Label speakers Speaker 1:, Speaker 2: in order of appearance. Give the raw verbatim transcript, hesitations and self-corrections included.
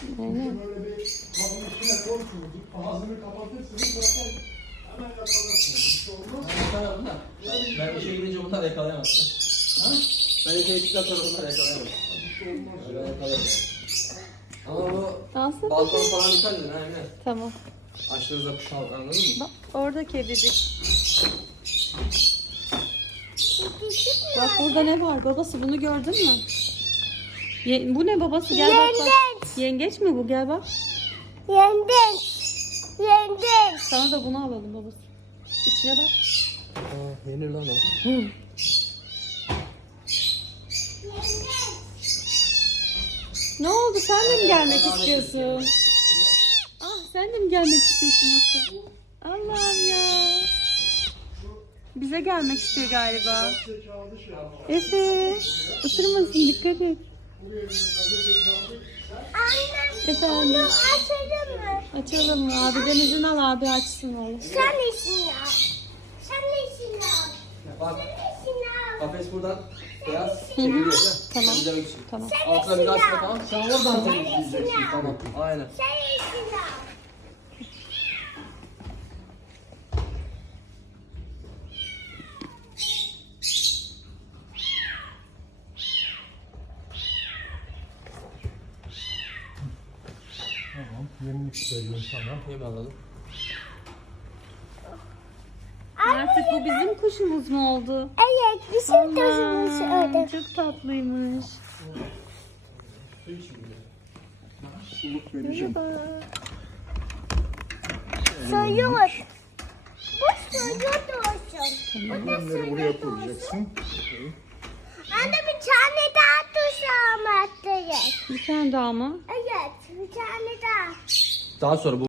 Speaker 1: Aynen.
Speaker 2: Böyle bir kabın içine koysunuz. Ağzını kapatırsınız. Zaten hemen yakalarsınız. Bir şey olmaz.
Speaker 3: Yakalarım da. Ben işe gidince bunlar yakalayamaz. Ha? Ben işe gittikten sonra bunlar yakalayamaz.
Speaker 2: Bir şey olmaz.
Speaker 3: Ben yakalarım. Ama bu
Speaker 1: Alsana.
Speaker 3: balkon falan dikkat edin ha Emine.
Speaker 1: Tamam.
Speaker 3: Açtığınızda kuş al, anladın mı?
Speaker 1: Bak orada kedicik. Bak burada ne var? Babası bunu gördün mü? Ye- bu ne babası? Gel bak bak.
Speaker 4: Yengeç.
Speaker 1: Yengeç mi bu? Gel bak.
Speaker 4: Yengeç. Yengeç.
Speaker 1: Sana da bunu alalım babası. İçine bak.
Speaker 3: Aa, yenir lan o.
Speaker 1: Hı. Ne oldu? Sen de mi gelmek istiyorsun? Ah sen de mi gelmek istiyorsun yoksa? Allah'ım ya. Bize gelmek istiyor galiba.
Speaker 2: Gazete kağıdı şey yapar.
Speaker 1: Efe. Isırmasın, dikkat et.
Speaker 2: Buraya bir gazete kağıdı.
Speaker 4: Annem
Speaker 1: Efendim.
Speaker 4: onu açalım mı?
Speaker 1: Açalım mı? Abiden izin al, abi açsın oğlum.
Speaker 4: Sen işini al. Sen işini al.
Speaker 3: Bak
Speaker 4: Sen işini al.
Speaker 3: kafes buradan beyaz çekiliyor.
Speaker 1: Tamam.
Speaker 3: Temizlemek için.
Speaker 1: Tamam.
Speaker 3: Altına bir gazete tamam. Sen oradan temizleyeceksin.
Speaker 4: işini al.
Speaker 3: Tamam. Aynen.
Speaker 4: Sen işini al.
Speaker 2: Tamam. Yemlik veriyorum sana.
Speaker 3: Yem alalım.
Speaker 1: Artık bu bizim kuşumuz mu oldu?
Speaker 4: Evet, bizim taşımız
Speaker 1: Allah'ım,
Speaker 4: öyle.
Speaker 1: çok tatlıymış.
Speaker 2: Suluk vereceğim.
Speaker 4: Soyuyor. Bu soyuyor da olsun. Bu da
Speaker 2: Yemleri
Speaker 4: soyuyor
Speaker 2: buraya
Speaker 4: da olsun.
Speaker 2: koyacaksın.
Speaker 4: Anne bir tane daha tuşağım attırır.
Speaker 1: Bir tane daha mı?
Speaker 4: Evet, bir tane daha.
Speaker 3: Daha sonra bu